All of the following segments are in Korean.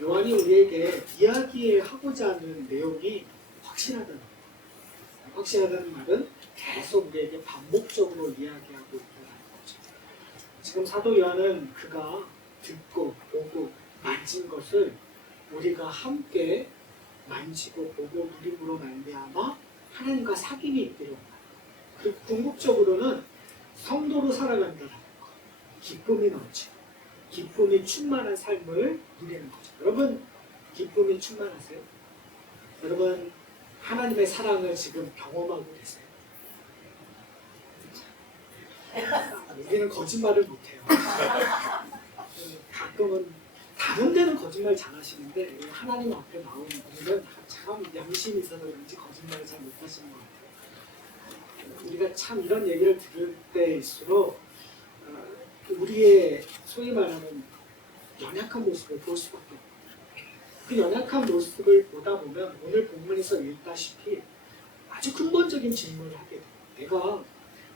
요한이 우리에게 이야기하고자 하는 내용이 확실하다는 거예요. 확실하다는 말은 계속 우리에게 반복적으로 이야기하고 있다는 거죠. 지금 사도 요한은 그가 듣고 보고 만진 것을 우리가 함께 만지고 보고 누림으로 말미암아 하나님과 사귐이 있기를 원합니다. 그리고 궁극적으로는 성도로 살아간다는 것, 기쁨이 넘치고 기쁨이 충만한 삶을 누리는 거죠. 여러분 기쁨이 충만하세요? 여러분 하나님의 사랑을 지금 경험하고 계세요? 우리는 거짓말을 못해요. 가끔은 다른 데는 거짓말 잘하시는데 하나님 앞에 나오는 분은 참 양심이 있어서 그런지 거짓말을 잘 못하시는 것 같아요. 우리가 참 이런 얘기를 들을 때일수록 우리의 소위 말하는 연약한 모습을 볼 수밖에 없어요. 그 연약한 모습을 보다 보면 오늘 본문에서 읽다시피 아주 근본적인 질문을 하게 돼요. 내가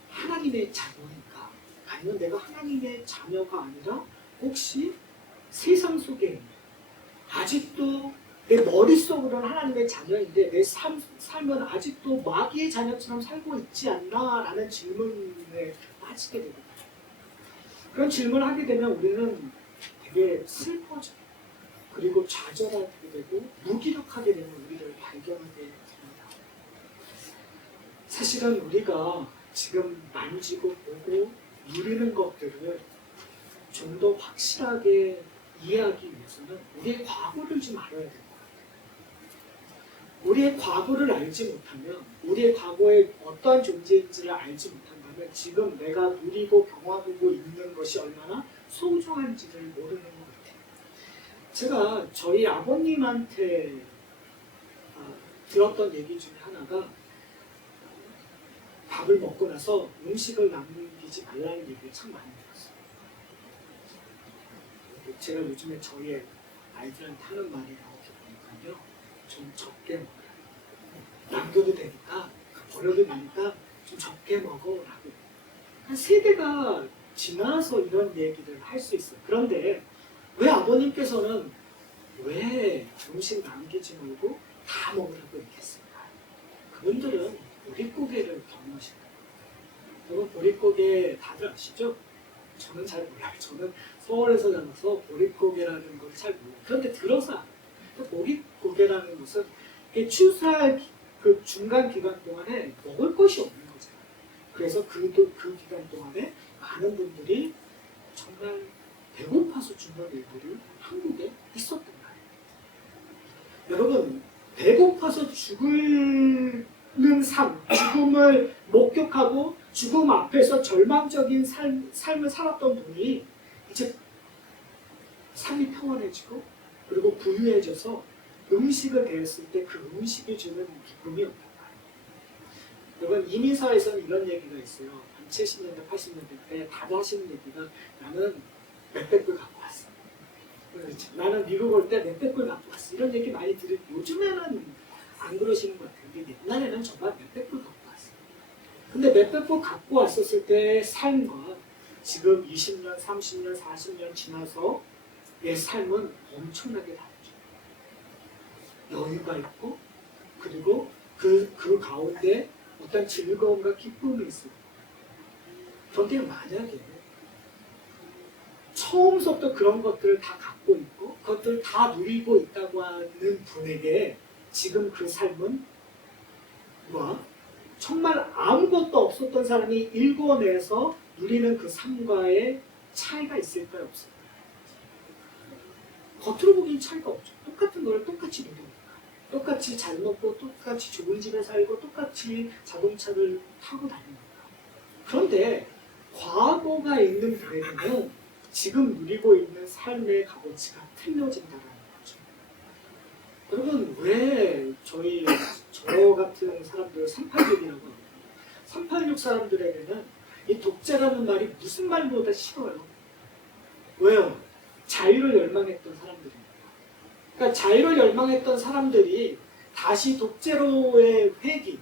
하나님의 자녀인가? 아니면 내가 하나님의 자녀가 아니라 혹시 세상 속에 있는 아직도 내 머릿속으로는 하나님의 자녀인데 내 삶은 아직도 마귀의 자녀처럼 살고 있지 않나? 라는 질문에 빠지게 되거든요. 그런 질문을 하게 되면 우리는 되게 슬퍼져. 그리고 좌절하게 되고 무기력하게 되는 우리를 발견하게 됩니다. 사실은 우리가 지금 만지고 보고 누리는 것들을 좀 더 확실하게 이해하기 위해서는 우리의 과거를 좀 알아야 될 것 같아요. 우리의 과거를 알지 못하면 우리의 과거에 어떠한 존재인지를 알지 못한다면 지금 내가 누리고 경험하고 있는 것이 얼마나 소중한지를 모르는 것 같아요. 제가 저희 아버님한테 들었던 얘기 중에 하나가 밥을 먹고 나서 음식을 남기지 말라는 얘기를 참 많이 들었어요. 제가 요즘에 저희 아이들한테 하는 말이 나오게 보니까요, 좀 적게 먹어라. 남겨도 되니까, 버려도 되니까 좀 적게 먹어라고. 한 세대가 지나서 이런 얘기를 할 수 있어요. 그런데 왜 아버님께서는 왜 음식 남기지 말고 다 먹으라고 얘기했을까? 그분들은 보릿고개를 경험하신 거예요. 여러분 보릿고개 다들 아시죠? 저는 잘 몰라요. 저는 서울에서 자라서 보릿고개라는 걸 잘 몰라요. 그런데 들어서 알아요. 보릿고개라는 것은 추수할 그 중간 기간 동안에 먹을 것이 없는 거잖아요. 그래서 그 기간 동안에 많은 분들이 정말 배고파서 죽는 일들이 한국에 있었던 거예요. 여러분 배고파서 죽는 삶, 죽음을 목격하고 죽음 앞에서 절망적인 삶을 살았던 분이 이제 삶이 평안해지고 그리고 부유해져서 음식을 대했을 때 그 음식이 주는 기쁨이 없단 말이에요. 여러분 이민사에서는 이런 얘기가 있어요. 한 70년대, 80년대 때 다들 하시는 얘기가 나는 몇백 불 갖고 왔어. 나는 미국 올 때 몇백 불 갖고 왔어. 이런 얘기 많이 들으요. 요즘에는 안 그러시는 것 같아요. 근데 옛날에는 정말 몇백 불 갖고 왔어요. 근데 몇백 불 갖고 왔었을 때의 삶과 지금 20년, 30년, 40년 지나서 내 삶은 엄청나게 다르죠. 여유가 있고 그리고 그 가운데 어떤 즐거움과 기쁨이 있어요. 그런데 만약에 처음부터 그런 것들을 다 갖고 있고 그것들을 다 누리고 있다고 하는 분에게 지금 그 삶은 정말 아무것도 없었던 사람이 일궈내서 누리는 그 삶과의 차이가 있을까요? 없을까요? 겉으로 보기엔 차이가 없죠. 똑같은 걸 똑같이 누리니까. 똑같이 잘 먹고 똑같이 좋은 집에 살고 똑같이 자동차를 타고 다닙니다. 그런데 과거가 있는 분에게는 지금 누리고 있는 삶의 값어치가 틀려진다는 거죠. 여러분 왜 저 같은 사람들을 386이라고 합니다. 386 사람들에게는 이 독재라는 말이 무슨 말보다 싫어요. 왜요? 자유를 열망했던 사람들입니다. 그러니까 자유를 열망했던 사람들이 다시 독재로의 회귀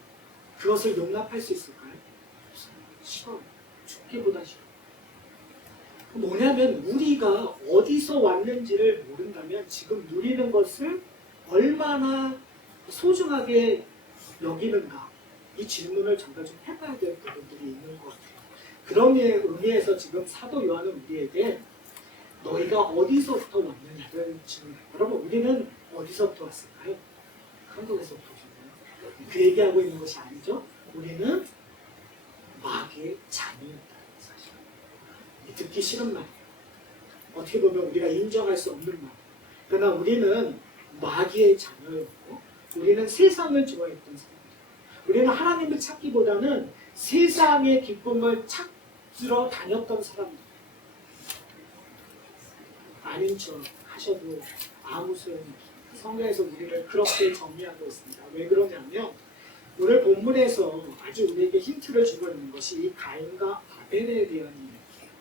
그것을 용납할 수 있을까요? 싫어요. 죽기보다 싫어요. 뭐냐면 우리가 어디서 왔는지를 모른다면 지금 누리는 것을 얼마나 소중하게 여기는가, 이 질문을 정말 좀 해봐야 될 부분들이 있는 것 같아요. 그런 의미에서 지금 사도 요한은 우리에게 너희가 어디서부터 왔느냐를 질문해요. 여러분, 우리는 어디서부터 왔을까요? 한국에서부터 오셨나요? 그 얘기하고 있는 것이 아니죠. 우리는 마귀의 자녀였다는 사실. 듣기 싫은 말이에요. 어떻게 보면 우리가 인정할 수 없는 말. 그러나 우리는 마귀의 자녀였고, 우리는 세상을 좋아했던 사람들. 우리는 하나님을 찾기보다는 세상의 기쁨을 찾으러 다녔던 사람들. 아닌 척 하셔도 아무 소용이 없습니다. 성경에서 우리를 그렇게 정리하고 있습니다. 왜 그러냐면 오늘 본문에서 아주 우리에게 힌트를 주고 있는 것이 이 가인과 아벨에 대한 이야기예요.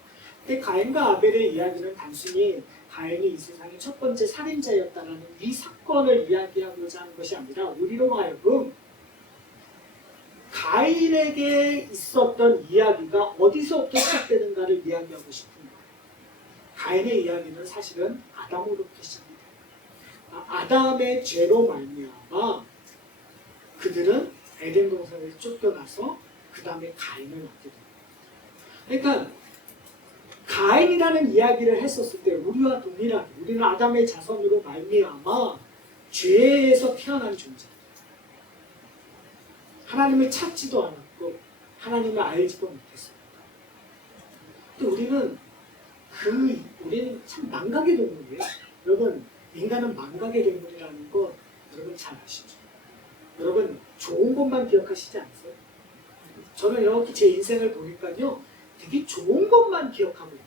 근데 가인과 아벨의 이야기는 단순히 가인이 이 세상의 첫 번째 살인자였다는 이 사건을 이야기하고자 하는 것이 아니라 우리로 하여금 가인에게 있었던 이야기가 어디서부터 시작되는가를 이야기하고 싶은 거예요. 가인의 이야기는 사실은 아담으로부터 시작합니다. 아담의 죄로 말미암아 그들은 에덴 동산을 쫓겨나서 그 다음에 가인을 낳게 됩니다. 그러니까 가인이라는 이야기를 했었을 때 우리와 동일하게 우리는 아담의 자손으로 말미암아 죄에서 태어난 존재. 하나님을 찾지도 않았고 하나님을 알지도 못했습니다. 또 우리는 참 망각의 동물이에요. 여러분, 인간은 망각의 동물이라는 거 여러분 잘 아시죠? 여러분 좋은 것만 기억하시지 않으세요? 저는 이렇게 제 인생을 보니까요, 되게 좋은 것만 기억하고 있더라고요.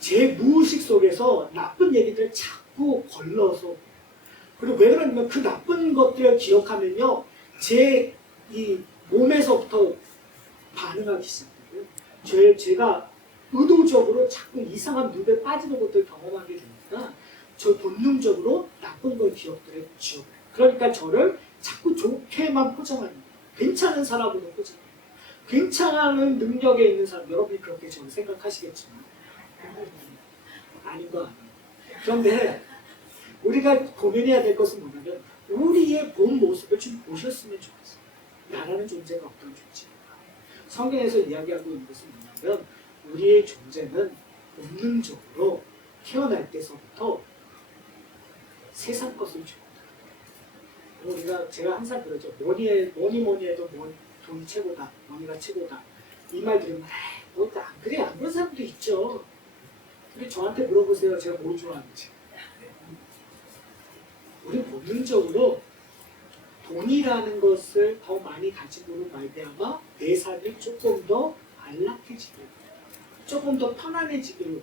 제 무의식 속에서 나쁜 얘기들을 자꾸 걸러서, 그리고 왜 그러냐면 그 나쁜 것들을 기억하면요, 제 이 몸에서부터 반응하기 시작해요. 제가 의도적으로 자꾸 이상한 늪에 빠지는 것들을 경험하게 되니까 저 본능적으로 나쁜 걸 기억들에 지워요. 그러니까 저를 자꾸 좋게만 포장하는 거예요. 괜찮은 사람으로 포장해요. 괜찮은 능력에 있는 사람, 여러분이 그렇게 저는 생각하시겠지만 아닌 거 아니에요. 그런데 우리가 고민해야 될 것은 뭐냐면 우리의 본 모습을 좀 보셨으면 좋겠어요. 나라는 존재가 어떤 존재인가. 성경에서 이야기하고 있는 것은 뭐냐면 우리의 존재는 본능적으로 태어날 때서부터 세상 것을 좋아한다. 제가 항상 그러죠. 뭐니 해도 돈이 최고다. 머니가 최고다. 이 말 들으면 뭐 안 그래, 안 그런 사람도 있죠. 근데 저한테 물어보세요. 제가 뭘 좋아하는지. 우리 본능적으로 돈이라는 것을 더 많이 가짐으로 말미암아 내 삶이 조금 더 안락해지고, 조금 더 편안해지기를,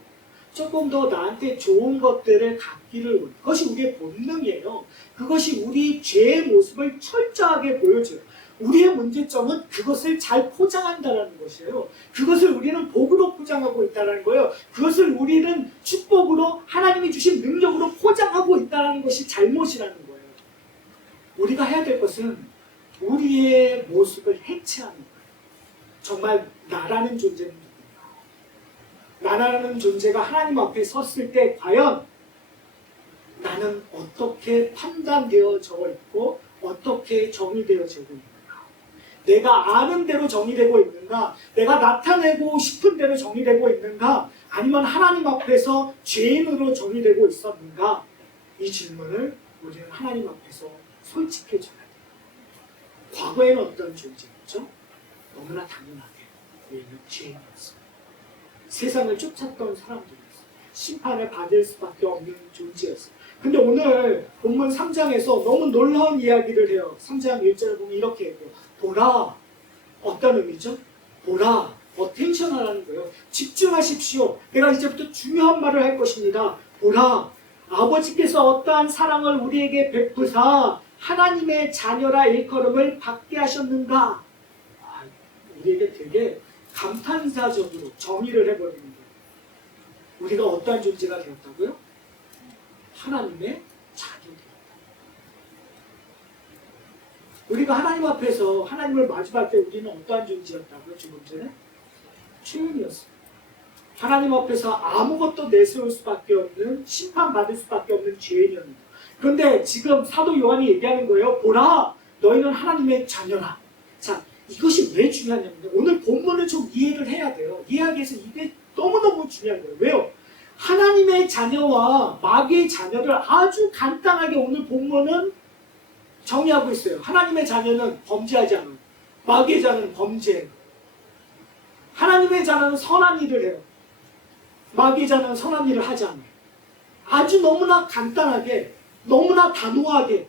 조금 더 나한테 좋은 것들을 갖기를 원해요. 그것이 우리의 본능이에요. 그것이 우리 죄의 모습을 철저하게 보여줘요. 우리의 문제점은 그것을 잘 포장한다는 것이에요. 그것을 우리는 복으로 포장하고 있다는 거예요. 그것을 우리는 축복으로 하나님이 주신 능력으로 포장하고 있다는 것이 잘못이라는 거예요. 우리가 해야 될 것은 우리의 모습을 해체하는 거예요. 정말 나라는 존재는 누군가? 나라는 존재가 하나님 앞에 섰을 때 과연 나는 어떻게 판단되어져 있고 어떻게 정의되어지고 있는가? 내가 아는 대로 정의되고 있는가? 내가 나타내고 싶은 대로 정의되고 있는가? 아니면 하나님 앞에서 죄인으로 정의되고 있었는가? 이 질문을 우리는 하나님 앞에서 솔직해져야 돼요. 과거에는 어떤 존재였죠? 너무나 당연하게 우리는 죄인이었어요. 세상을 쫓았던 사람들이었어요. 심판을 받을 수밖에 없는 존재였어요. 근데 오늘 본문 3장에서 너무 놀라운 이야기를 해요. 3장 1절을 보면 이렇게 해요. 보라. 어떤 의미죠? 보라. 어텐션 하라는 거예요. 집중하십시오. 내가 이제부터 중요한 말을 할 것입니다. 보라. 아버지께서 어떠한 사랑을 우리에게 베푸사 하나님의 자녀라 일컬음을 받게 하셨는가. 우리에게 되게 감탄사적으로 정의를 해버리는 거예요. 우리가 어떠한 존재가 되었다고요? 하나님의 자녀 되었다. 우리가 하나님 앞에서 하나님을 마주할 때 우리는 어떠한 존재였다고요? 두 번째는 죄인이었어요. 하나님 앞에서 아무것도 내세울 수밖에 없는, 심판받을 수밖에 없는 죄인이었습니다. 그런데 지금 사도 요한이 얘기하는 거예요. 보라, 너희는 하나님의 자녀라. 자, 이것이 왜 중요하냐면 오늘 본문을 좀 이해를 해야 돼요. 이해하기 위해서 이게 너무너무 중요한 거예요. 왜요? 하나님의 자녀와 마귀의 자녀를 아주 간단하게 오늘 본문은 정의하고 있어요. 하나님의 자녀는 범죄하지 않아요. 마귀의 자녀는 범죄해요. 하나님의 자녀는 선한 일을 해요. 마귀의 자녀는 선한 일을 하지 않아요. 아주 너무나 간단하게, 너무나 단호하게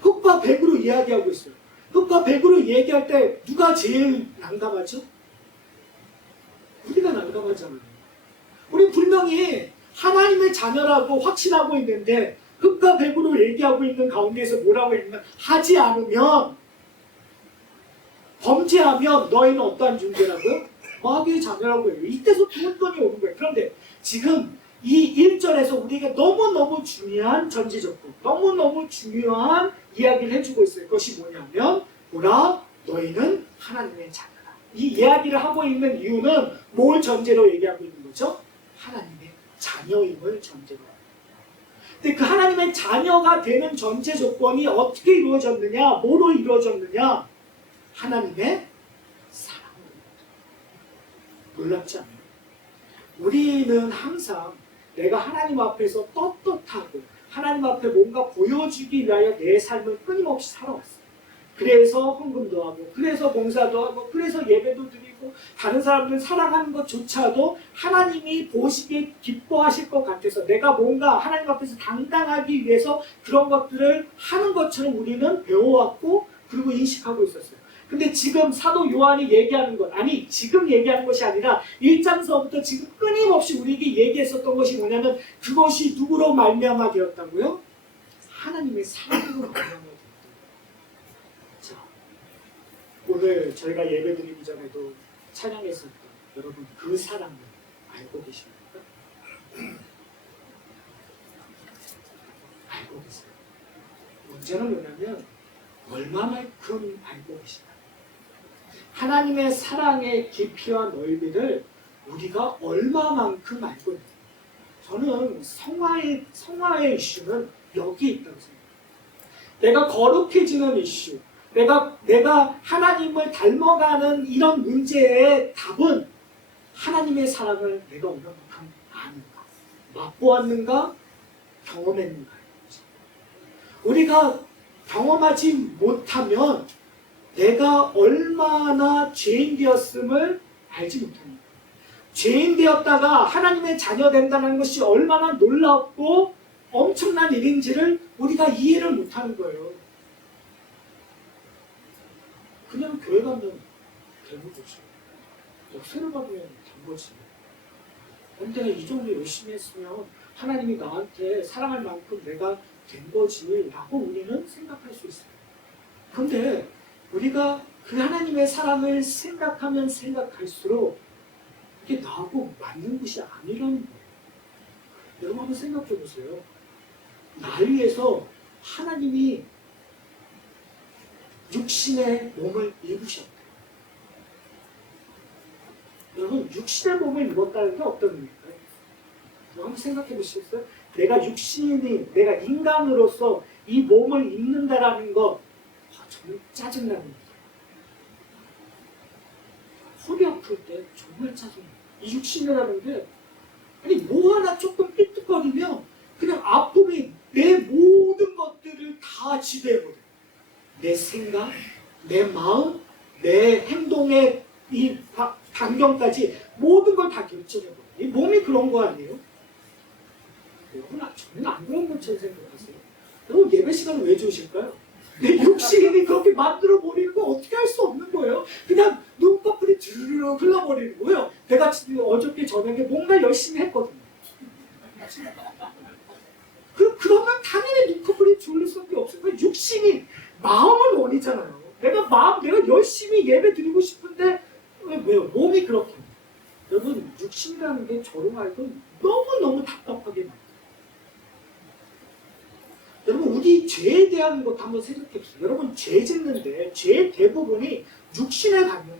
흙과 백으로 이야기하고 있어요. 흙과 백으로 얘기할 때 누가 제일 난감하죠? 우리가 난감하잖아요. 우리 분명히 하나님의 자녀라고 확신하고 있는데 흙과 백으로 얘기하고 있는 가운데에서 뭐라고 했냐면 하지 않으면, 범죄하면 너희는 어떠한 존재라고요? 마귀의 자녀라고 해요. 이때서 두근거림이 오는 거예요. 그런데 지금 이 1절에서 우리에게 너무너무 중요한 전제조건, 너무너무 중요한 이야기를 해주고 있어요. 그것이 뭐냐면 보라, 너희는 하나님의 자녀다. 이 이야기를 하고 있는 이유는 뭘 전제로 얘기하고 있는 거죠? 하나님의 자녀임을 전제로. 근데 그 하나님의 자녀가 되는 전제 조건이 어떻게 이루어졌느냐? 뭐로 이루어졌느냐? 하나님의 사랑으로. 놀랍지 않아요? 우리는 항상 내가 하나님 앞에서 떳떳하고 하나님 앞에 뭔가 보여주기 위하여 내 삶을 끊임없이 살아왔어요. 그래서 헌금도 하고, 그래서 봉사도 하고, 그래서 예배도 드리고, 다른 사람들 사랑하는 것조차도 하나님이 보시기에 기뻐하실 것 같아서 내가 뭔가 하나님 앞에서 당당하기 위해서 그런 것들을 하는 것처럼 우리는 배워왔고 그리고 인식하고 있었어요. 근데 지금 사도 요한이 얘기하는 것, 아니 지금 얘기하는 것이 아니라 1장서부터 지금 끊임없이 우리에게 얘기했었던 것이 뭐냐면 그것이 누구로 말미암아 되었다고요? 하나님의 사랑으로 말미암아 되었다. 자, 오늘 저희가 예배드리기 전에도 찬양했었던 여러분 그 사랑을 알고 계십니까? 알고 계세요. 문제는 뭐냐면 얼마만큼 알고 계시나. 하나님의 사랑의 깊이와 넓이를 우리가 얼마만큼 알고 있는가. 저는 성화의 이슈는 여기 있다고 생각해요. 내가 거룩해지는 이슈, 내가 하나님을 닮아가는 이런 문제의 답은 하나님의 사랑을 내가 얼마만큼 아는가, 맛보았는가, 경험했는가. 우리가 경험하지 못하면 내가 얼마나 죄인 되었음을 알지 못합니다. 죄인 되었다가 하나님의 자녀 된다는 것이 얼마나 놀랍고 엄청난 일인지를 우리가 이해를 못하는 거예요. 그냥 교회 가면 되는 거죠. 역사를 받으면 된 거지. 근데 이 정도 열심히 했으면 하나님이 나한테 사랑할 만큼 내가 된 거지 라고 우리는 생각할 수 있어요. 그런데 우리가 그 하나님의 사랑을 생각하면 생각할수록 이게 나하고 맞는 것이 아니라는 거예요. 여러분 한번 생각해 보세요. 날 위해서 하나님이 육신의 몸을 입으셨대요. 여러분 육신의 몸을 입었다는 게 어떤 의미일까요? 한번 생각해 보시겠어요? 내가 내가 인간으로서 이 몸을 입는다라는 거 정말 짜증나는 거예요. 허리 아플 때 정말 짜증나요. 이 육신이라는 게 아니 뭐 하나 조금 삐뚤거리면 그냥 아픔이 내 모든 것들을 다 지배해버려요. 내 생각, 내 마음, 내 행동의 이 반경까지 모든 걸 다 결정해버려요. 이 몸이 그런 거 아니에요? 여러분 저는 안 그런 것처럼 생각하세요. 여러분 예배 시간은 왜 좋으실까요? 내 육신이 그렇게 만들어 버리는 거 어떻게 할 수 없는 거예요. 그냥 눈꺼풀이 주르륵 흘러버리는 거예요. 내가 어저께 저녁에 뭔가 열심히 했거든요. 그러면 당연히 눈꺼풀이 졸릴 수밖에 없어요. 육신이 마음을 원이잖아요. 내가 열심히 예배 드리고 싶은데 왜요? 몸이 그렇게. 여러분 육신이라는 게 저로 하여금 너무너무 답답하게 만들어요. 여러분 우리 죄에 대한 것도 한번 생각해보세요. 여러분 죄 짓는데 죄의 대부분이 육신에 갖는 거예요.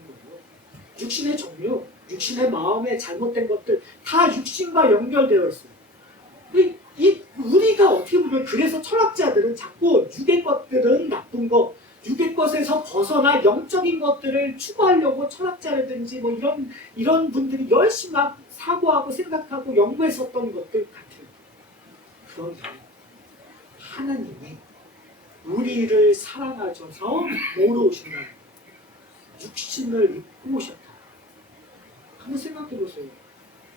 육신의 정욕, 육신의 마음에 잘못된 것들 다 육신과 연결되어 있어요. 우리가 어떻게 보면 그래서 철학자들은 자꾸 육의 것들은 나쁜 것, 육의 것에서 벗어나 영적인 것들을 추구하려고 철학자라든지 뭐 이런 분들이 열심히 막 사고하고 생각하고 연구했었던 것들 같아요. 그런데 하나님이 우리를 사랑하셔서 뭐로 오신다? 육신을 입고 오셨다. 한번 생각해 보세요.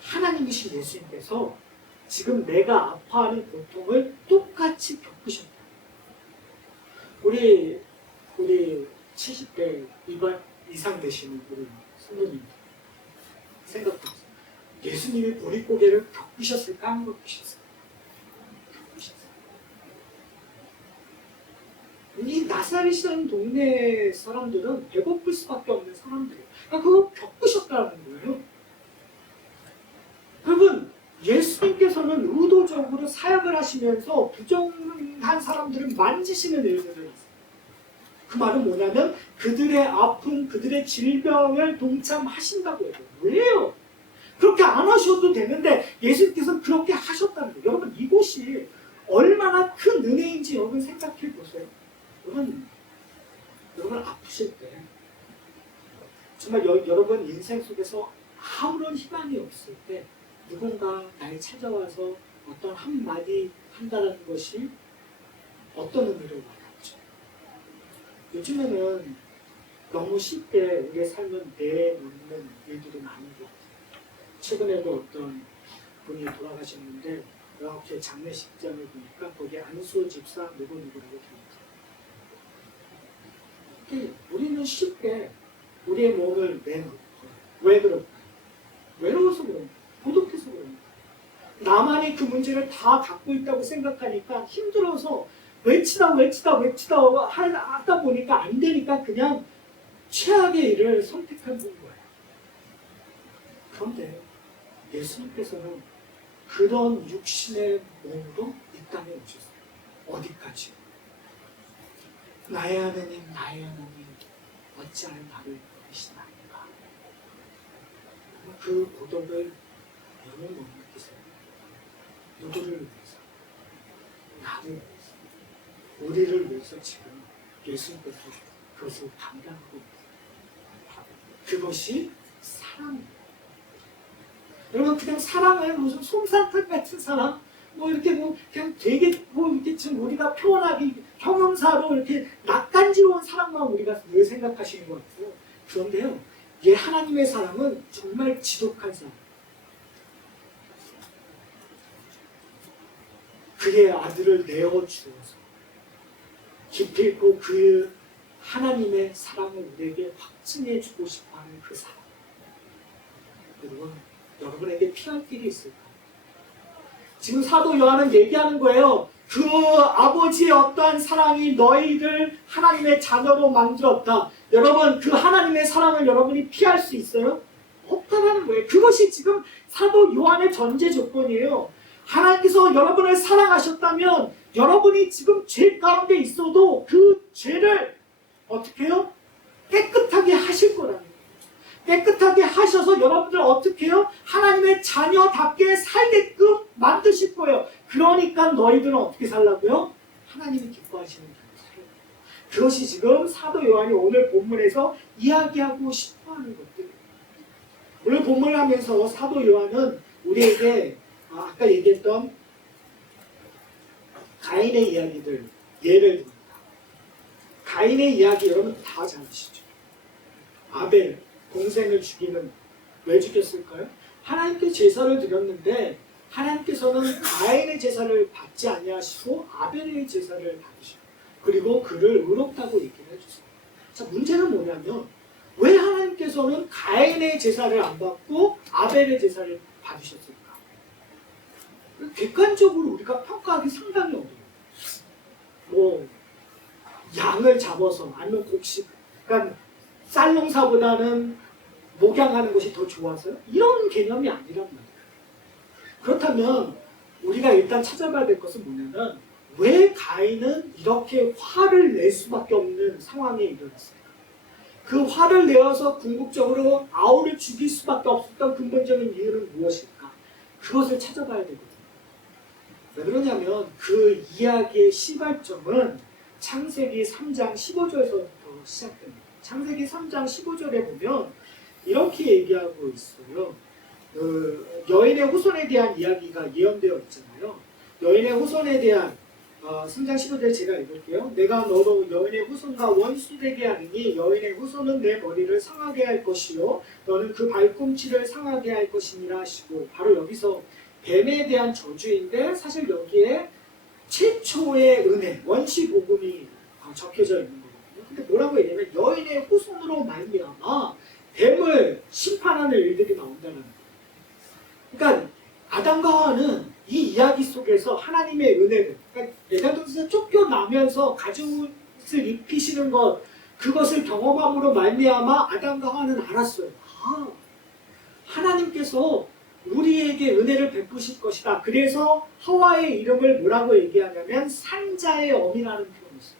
하나님이신 예수님께서 지금 내가 아파하는 고통을 똑같이 겪으셨다. 우리 70대 이상 되시는 우리 성도님 생각해보세요. 예수님이 보릿고개를 겪으셨을까? 안 겪으셨을까? 겪으셨어요. 이 나사렛이라는 동네 사람들은 배고플 수밖에 없는 사람들이에요. 그러니까 그거 겪으셨다는 거예요. 여러분, 예수님께서는 의도적으로 사역을 하시면서 부정한 사람들을 만지시는 일들을 했어요. 그 말은 뭐냐면 그들의 아픔, 그들의 질병을 동참하신다고 해요. 왜요? 그렇게 안 하셔도 되는데 예수님께서는 그렇게 하셨다는 거예요. 여러분, 이곳이 얼마나 큰 은혜인지 여러분 생각해 보세요. 여러분 아프실 때 정말 여러분 인생 속에서 아무런 희망이 없을 때 누군가 나를 찾아와서 어떤 한마디 한다는 것이 어떤 의미로 와닿죠. 요즘에는 너무 쉽게 우리의 삶을 내놓는 일들이 많은 것 같아요. 최근에도 어떤 분이 돌아가셨는데 이렇게 장례식장을 보니까 거기에 안수 집사 누구누구라고 됩니다. 우리는 쉽게 우리의 몸을 내놓고 왜 그럴까요? 외로워서 그럽니다. 고독해서 그럽니다. 나만이 그 문제를 다 갖고 있다고 생각하니까 힘들어서 외치다 하다 보니까 안 되니까 그냥 최악의 일을 선택한 거예요. 그런데 예수님께서는 그런 육신의 몸으로 이 땅에 오셨어요. 어디까지? 나의 하나님, 어찌하여 나를 버리시나이까? 그 고독을 여러분 못 느끼세요? 누구를 위해서? 나를 위해서. 우리를 위해서 지금 예수님께서 그것을 감당하고 있어요. 그것이 사랑입니다. 여러분, 그냥 사랑을 무슨 솜사탕 같은 사랑, 그냥 되게 이렇게 지금 우리가 표현하기 형용사로 이렇게 낯간지러운 사랑만 우리가 늘 생각하시는 것 같아요. 그런데요, 하나님의 사랑은 정말 지독한 사랑. 그의 아들을 내어 주어서 기필코 그 하나님의 사랑을 우리에게 확증해 주고 싶어하는 그 사랑. 여러분에게 피할 길이 있을까요? 지금 사도 요한은 얘기하는 거예요. 그 아버지의 어떠한 사랑이 너희를 하나님의 자녀로 만들었다. 여러분, 그 하나님의 사랑을 여러분이 피할 수 있어요? 없다는 거예요. 그것이 지금 사도 요한의 전제 조건이에요. 하나님께서 여러분을 사랑하셨다면 여러분이 지금 죄 가운데 있어도 그 죄를 어떻게 해요? 깨끗하게 하실 거라는 거예요. 깨끗하게 하셔서 여러분들 어떻게 해요? 하나님의 자녀답게 살게끔 만드실 거예요. 그러니까 너희들은 어떻게 살라고요? 하나님이 기뻐하시는 대로 살아요. 그것이 지금 사도 요한이 오늘 본문에서 이야기하고 싶어하는 것들이에요. 오늘 본문을 하면서 사도 요한은 우리에게 아까 얘기했던 가인의 이야기들 예를 듭니다. 가인의 이야기 여러분 다 잘 아시죠? 아벨 동생을 죽이는, 왜 죽였을까요? 하나님께 제사를 드렸는데 하나님께서는 가인의 제사를 받지 아니하시고 아벨의 제사를 받으시고 그리고 그를 의롭다고 얘기를 해주세요. 자, 문제는 뭐냐면 왜 하나님께서는 가인의 제사를 안 받고 아벨의 제사를 받으셨을까? 객관적으로 우리가 평가하기 상당히 어려워요. 양을 잡아서 아니면 곡식, 그러니까 쌀농사보다는 목양하는 것이 더 좋아서요? 이런 개념이 아니란 말이에요. 그렇다면 우리가 일단 찾아봐야 될 것은 뭐냐면 왜 가인은 이렇게 화를 낼 수밖에 없는 상황에 이르렀을까? 그 화를 내어서 궁극적으로 아우를 죽일 수밖에 없었던 근본적인 이유는 무엇일까? 그것을 찾아봐야 되거든요. 왜 그러냐면 그 이야기의 시발점은 창세기 3장 15절에서부터 시작됩니다. 창세기 3장 15절에 보면 이렇게 얘기하고 있어요. 여인의 후손에 대한 이야기가 예언되어 있잖아요. 여인의 후손에 대한 3장 15절 제가 읽을게요. 내가 너로 여인의 후손과 원수되게 하느니 여인의 후손은 내 머리를 상하게 할 것이요 너는 그 발꿈치를 상하게 할 것이니라 하시고, 바로 여기서 뱀에 대한 저주인데 사실 여기에 최초의 은혜, 원시 복음이 적혀져 있는 거거든요. 근데 뭐라고 얘기하면 여인의 후손으로 말미암아 뱀을 심판하는 일들이 나온다는 거예요. 그러니까 아담과 하와는 이 이야기 속에서 하나님의 은혜를, 그러니까 에덴동산에서 쫓겨나면서 가죽을 입히시는 것, 그것을 경험함으로 말미암아 아담과 하와는 알았어요. 하나님께서 우리에게 은혜를 베푸실 것이다. 그래서 하와의 이름을 뭐라고 얘기하냐면 산자의 어미라는 표현이 있어요.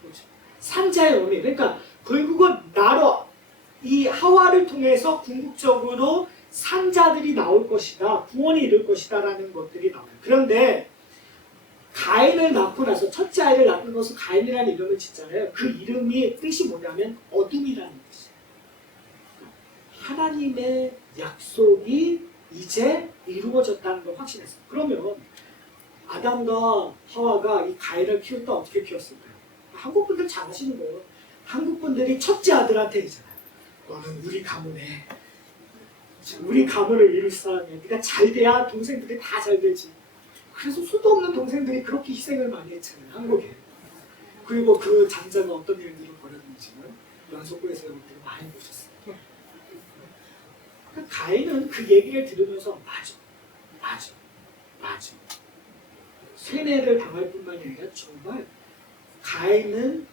그렇죠? 산자의 어미. 그러니까 결국은 나로 이 하와를 통해서 궁극적으로 산자들이 나올 것이다. 구원이 이룰 것이다 라는 것들이 나와요. 그런데 가인을 낳고 나서 첫째 아이를 낳은 것은 가인이라는 이름을 짓잖아요. 그 이름이 뜻이 뭐냐면 어둠이라는 뜻이에요. 하나님의 약속이 이제 이루어졌다는 걸 확신했어요. 그러면 아담과 하와가 이 가인을 키울 때 어떻게 키웠을까요? 한국 분들 잘 아시는 거예요. 한국 분들이 첫째 아들한테 있잖아요. 너는 우리 가문을 이룰 사람이야. 네가 잘 돼야 동생들이 다 잘 되지. 그래서 수도 없는 동생들이 그렇게 희생을 많이 했잖아요. 한국에. 그리고 그 장자가 어떤 일들을 벌였는지는 연속구에서 여러분들이 많이 보셨어요. 가인은 그 얘기를 들으면서 맞아. 세뇌를 당할 뿐만이 아니라 정말 가인은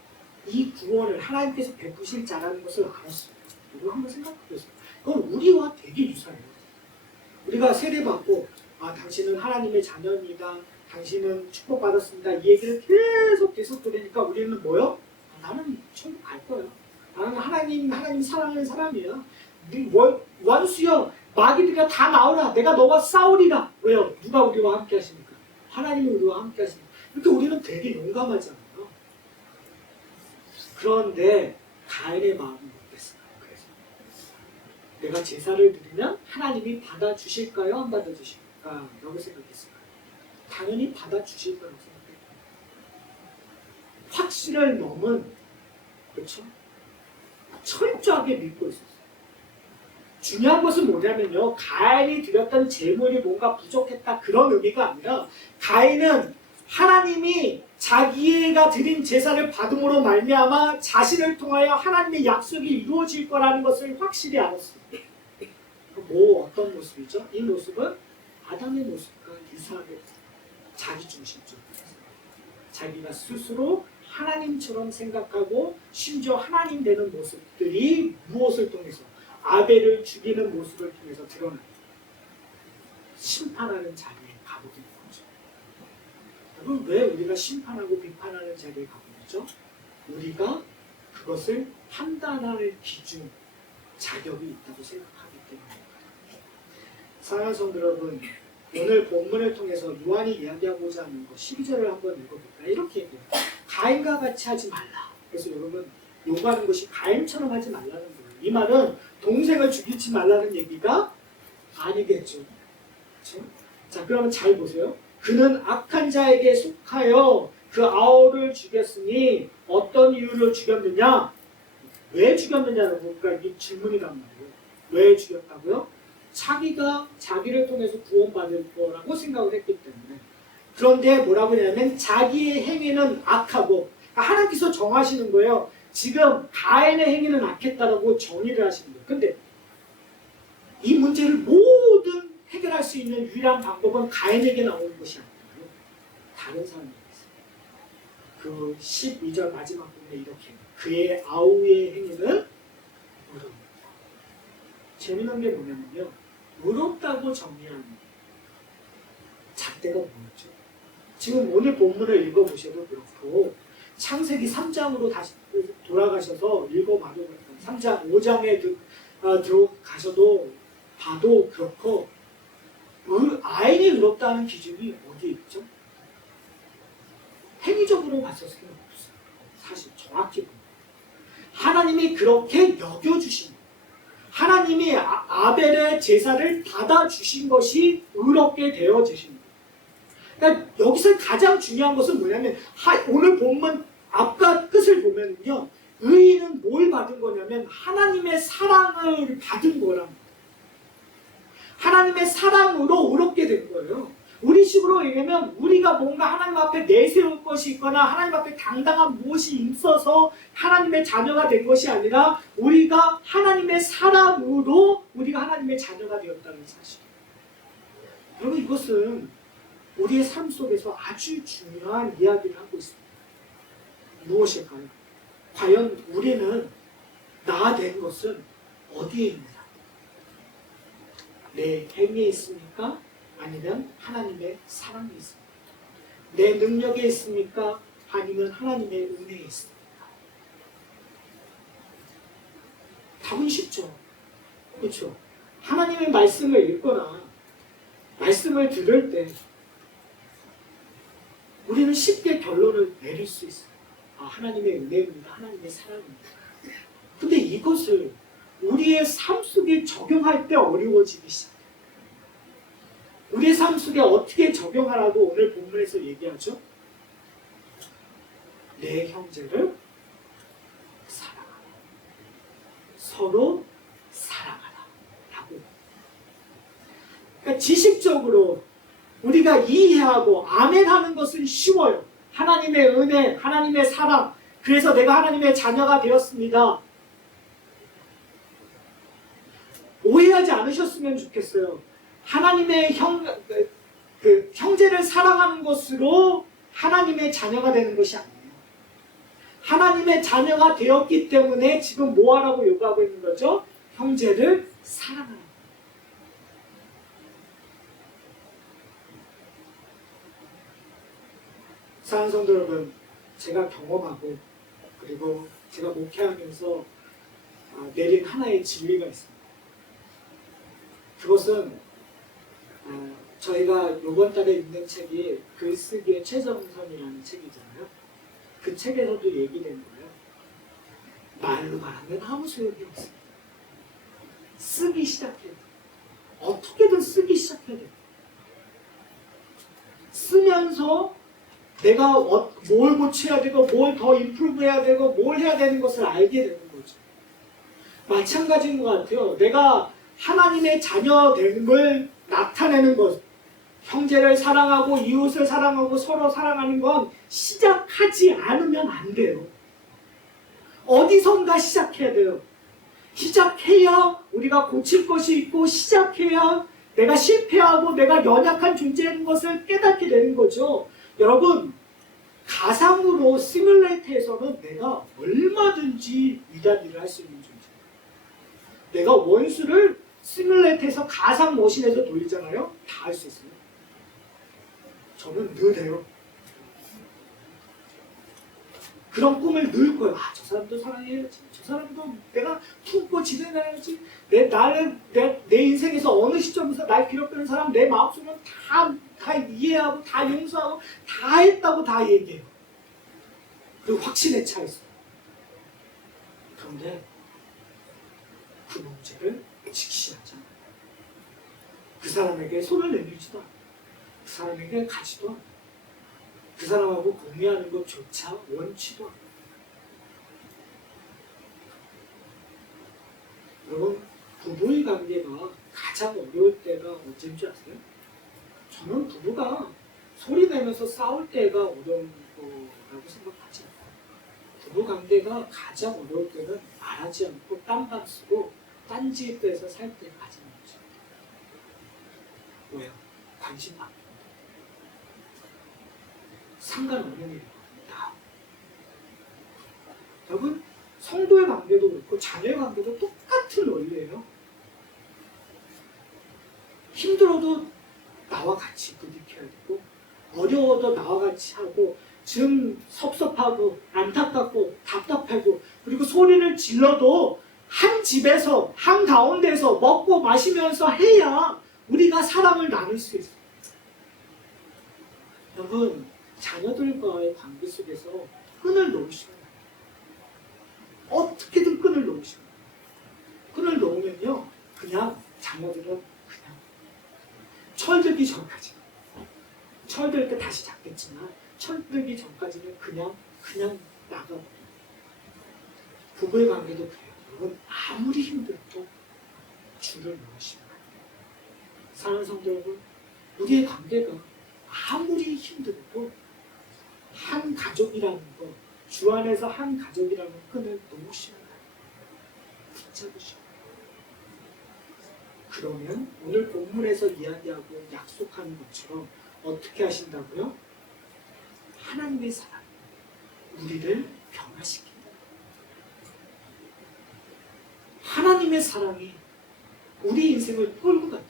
이 구원을 하나님께서 베푸실 자라는 것을 알았어요. 이거 한번 생각해보세요. 그건 우리와 되게 유사해요. 우리가 세례받고 당신은 하나님의 자녀입니다. 당신은 축복받았습니다. 이 얘기를 계속 들으니까 우리는 뭐요? 나는 천국 갈 거야. 나는 하나님 사랑하는 사람이야. 원수여 마귀들이가 다 나오라. 내가 너와 싸우리라. 왜요? 누가 우리와 함께 하십니까? 하나님이 우리와 함께 하십니까? 이렇게 우리는 되게 용감하잖아요. 그런데 가인의 마음이 어땠을까요? 그래서 내가 제사를 드리면 하나님이 받아주실까요? 안 받아주실까? 라고 생각했을까요? 당연히 받아주실 거라고 생각해요. 확신을 넘은, 그렇죠? 철저하게 믿고 있었어요. 중요한 것은 뭐냐면요, 가인이 드렸던 제물이 뭔가 부족했다 그런 의미가 아니라 가인은 하나님이 자기가 드린 제사를 받음으로 말미암아 자신을 통하여 하나님의 약속이 이루어질 거라는 것을 확실히 알았어요. 어떤 모습이죠? 이 모습은 아담의 모습과 유사하게 자기중심적이었어요. 자기가 스스로 하나님처럼 생각하고 심지어 하나님 되는 모습들이 무엇을 통해서? 아벨을 죽이는 모습을 통해서 드러나요. 심판하는 자리에 가보게 된 거죠. 여러분, 왜 우리가 심판하고 비판하는 자리에 가고 있죠? 우리가 그것을 판단할 기준, 자격이 있다고 생각하기 때문입니다. 사랑하는 성도 여러분, 오늘 본문을 통해서 요한이 이야기하고자 하는 것 12절을 한번 읽어볼까요? 이렇게 얘기해요. 가인과 같이 하지 말라. 그래서 여러분, 요구하는 것이 가인처럼 하지 말라는 거예요. 이 말은 동생을 죽이지 말라는 얘기가 아니겠죠. 그렇죠? 자, 그러면 잘 보세요. 그는 악한 자에게 속하여 그 아우를 죽였으니 어떤 이유로 죽였느냐? 왜 죽였느냐는 뭔가 이 질문이란 말이에요. 왜 죽였다고요? 자기가 자기를 통해서 구원받을 거라고 생각을 했기 때문에. 그런데 뭐라고 하냐면 자기의 행위는 악하고, 하나님께서 정하시는 거예요. 지금 가인의 행위는 악했다라고 정의를 하시는 거예요. 근데 이 문제를 모든 해결할 수 있는 유일한 방법은 가인에게 나오는 것이 아니에요. 다른 사람이 있어요. 그 12절 마지막 부분에 이렇게 그의 아우의 행위는 의롭다. 재미난 게 뭐냐면요, 의롭다고 정의하는 잣대가 뭐였죠? 지금 오늘 본문을 읽어보셔도 그렇고 창세기 3장으로 다시 돌아가셔서 읽어봐도 그렇고 3장, 5장에 들어가셔도 봐도 그렇고 아인이 의롭다는 기준이 어디에 있죠? 행위적으로 봤을 때는 없어요. 사실 정확히 보면 하나님이 그렇게 여겨주신 거예요. 하나님이 아벨의 제사를 받아주신 것이 의롭게 되어지신 거예요. 그러니까 여기서 가장 중요한 것은 뭐냐면 오늘 본문 앞과 끝을 보면요, 의인은 뭘 받은 거냐면 하나님의 사랑을 받은 거란 말이에요. 하나님의 사랑으로 의롭게 된 거예요. 우리 식으로 얘기하면 우리가 뭔가 하나님 앞에 내세울 것이 있거나 하나님 앞에 당당한 무엇이 있어서 하나님의 자녀가 된 것이 아니라 우리가 하나님의 사랑으로 우리가 하나님의 자녀가 되었다는 사실. 여러분, 이것은 우리의 삶 속에서 아주 중요한 이야기를 하고 있습니다. 무엇일까요? 과연 우리는 나 된 것은 어디에 있느냐? 내 행위에 있습니까? 아니면 하나님의 사랑에 있습니까? 내 능력에 있습니까? 아니면 하나님의 은혜에 있습니까? 답은 쉽죠. 그렇죠? 하나님의 말씀을 읽거나 말씀을 들을 때 우리는 쉽게 결론을 내릴 수 있어요. 아, 하나님의 은혜입니다. 하나님의 사랑입니다. 근데 이것을 우리의 삶 속에 적용할 때 어려워지기 시작해요. 우리의 삶 속에 어떻게 적용하라고 오늘 본문에서 얘기하죠? 내 형제를 사랑하라. 서로 사랑하라. 라고. 그러니까 지식적으로 우리가 이해하고 아멘하는 것은 쉬워요. 하나님의 은혜, 하나님의 사랑. 그래서 내가 하나님의 자녀가 되었습니다. 오해하지 않으셨으면 좋겠어요. 하나님의 형제를 사랑하는 것으로 하나님의 자녀가 되는 것이 아니에요. 하나님의 자녀가 되었기 때문에 지금 뭐하라고 요구하고 있는 거죠? 형제를 사랑하라. 사랑하는 성도 여러분, 제가 경험하고 그리고 제가 목회하면서 내린 하나의 진리가 있습니다. 그것은 저희가 이번 달에 읽는 책이 글쓰기의 최정선이라는 책이잖아요. 그 책에서도 얘기된 거예요. 말로 말하면 아무 소용이 없습니다. 쓰기 시작해야 돼요. 어떻게든 쓰기 시작해야 돼요. 쓰면서 내가 뭘 고쳐야 되고 뭘 더 임프루브 해야 되고 뭘 해야 되는 것을 알게 되는 거죠. 마찬가지인 것 같아요. 내가 하나님의 자녀됨을 나타내는 것, 형제를 사랑하고 이웃을 사랑하고 서로 사랑하는 건 시작하지 않으면 안 돼요. 어디선가 시작해야 돼요. 시작해야 우리가 고칠 것이 있고 시작해야 내가 실패하고 내가 연약한 존재인 것을 깨닫게 되는 거죠. 여러분, 가상으로 시뮬레이터에서는 내가 얼마든지 위대한 일을 할 수 있는 존재예요. 내가 원수를 시뮬레이터에서 가상 머신에서 돌리잖아요. 다 할 수 있어요. 저는 늘 해요. 그런 꿈을 늘 거예요. 아, 저 사람도 사랑해야지. 저 사람도 내가 품고 지내야지. 내 인생에서 어느 시점에서 날 괴롭히는 사람 내 마음속으로 다 이해하고 다 용서하고 다 했다고 다 얘기해요. 그리고 확신에 차 있어요. 그런데 그 문제를 직시하지 않아요. 그 사람에게 손을 내밀지도 않아요. 그 사람에게 가지도 않아요. 그 사람하고 공유하는 것조차 원치도 않아요. 여러분, 부부의 관계가 가장 어려울 때가 언제인 줄 아세요? 저는 부부가 소리 내면서 싸울 때가 어려운 거라고 생각하지 않아요. 부부 관계가 가장 어려울 때는 말하지 않고 딴방 쓰고 딴 집에서 살 때까지는 거죠. 왜요? 관심 받는 거. 상관없는 일입니다. 여러분, 성도의 관계도 그렇고 자녀의 관계도 똑같은 원리예요. 힘들어도 나와 같이 부딪혀야 되고 어려워도 나와 같이 하고 지금 섭섭하고 안타깝고 답답하고 그리고 소리를 질러도 한 집에서 한 가운데서 먹고 마시면서 해야 우리가 사랑을 나눌 수 있어요. 여러분, 자녀들과의 관계 속에서 끈을 놓으시면 돼요. 어떻게든 끈을 놓으시면 돼요. 끈을 놓으면요, 그냥 자녀들은 그냥 철들기 전까지, 철들 때 다시 잡겠지만 철들기 전까지는 그냥 나가버려요. 부부의 관계도 그래요. 여러분, 아무리 힘들어도 줄을 놓으시면 돼요. 사랑하는 성도 여러분, 우리의 관계가 아무리 힘들어도 한 가족이라는 거, 주 안에서 한 가족이라는 끈을 놓으시면 돼요. 붙잡으시면 돼요. 그러면 오늘 본문에서 이야기하고 약속하는 것처럼 어떻게 하신다고요? 하나님의 사랑, 우리를 변화시킨다. 하나님의 사랑이 우리 인생을 끌고 갔다.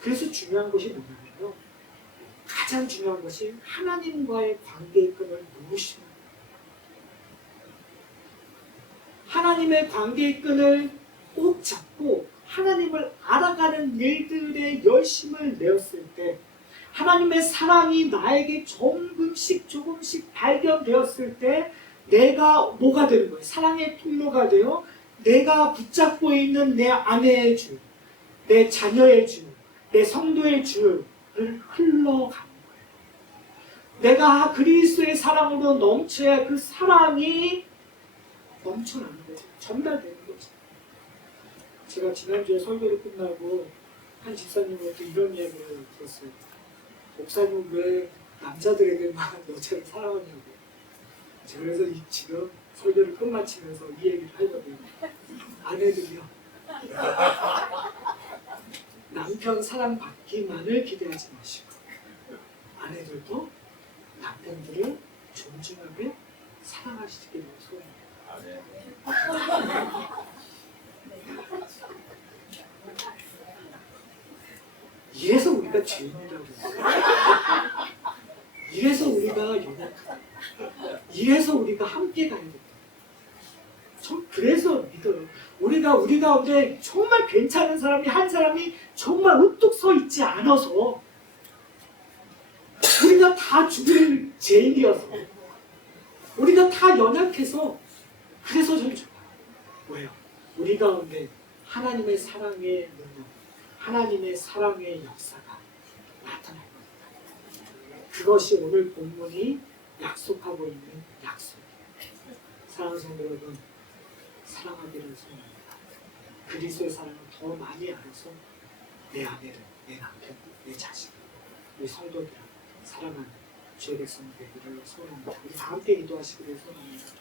그래서 중요한 것이 뭐냐면요, 가장 중요한 것이 하나님과의 관계의 끈을 놓으시는 거예요. 하나님의 관계의 끈을 꼭 잡고 하나님을 알아가는 일들에 열심을 내었을 때, 하나님의 사랑이 나에게 조금씩 발견되었을 때 내가 뭐가 되는 거예요? 사랑의 통로가 되어 내가 붙잡고 있는 내 아내의 줄, 내 자녀의 줄, 내 성도의 줄을 흘러가는 거예요. 내가 그리스도의 사랑으로 넘쳐야 그 사랑이 넘쳐나는 거죠. 전달되는 거죠. 제가 지난주에 설교를 끝나고 한 집사님한테 이런 이야기를 들었어요. 목사님 왜 남자들에게만 여자를 사랑하냐고. 제가 그래서 지금 설교를 끝마치면서 이 얘기를 하거든요. 아내들이요, 남편 사랑받기만을 기대하지 마시고 아내들도 남편들을 존중하게 사랑하시기를 소원합니다. 이래서 우리가 죄인이라고 해요. 이래서 우리가 연약하다. 이래서 우리가 함께 가야 된다. 저 그래서 믿어요. 우리 가운데 정말 괜찮은 사람이 한 사람이 정말 우뚝 서 있지 않아서 우리가 다 죽을 죄인이어서 우리가 다 연약해서 그래서 저는 좋아요. 왜요? 우리 가운데 하나님의 사랑의 능력, 하나님의 사랑의 역사가 나타날 겁니다. 그것이 오늘 본문이 약속하고 있는 약속이에요. 사랑하는 성도 여러분, 사랑하기를 소원합니다. 그리스도의 사랑을 더 많이 알아서 내 아내를, 내 남편, 내 자식, 우리 성도들을 사랑하는 주의 백성이 되기를 소원합니다. 우리 다 함께 기도하시기를 소원합니다.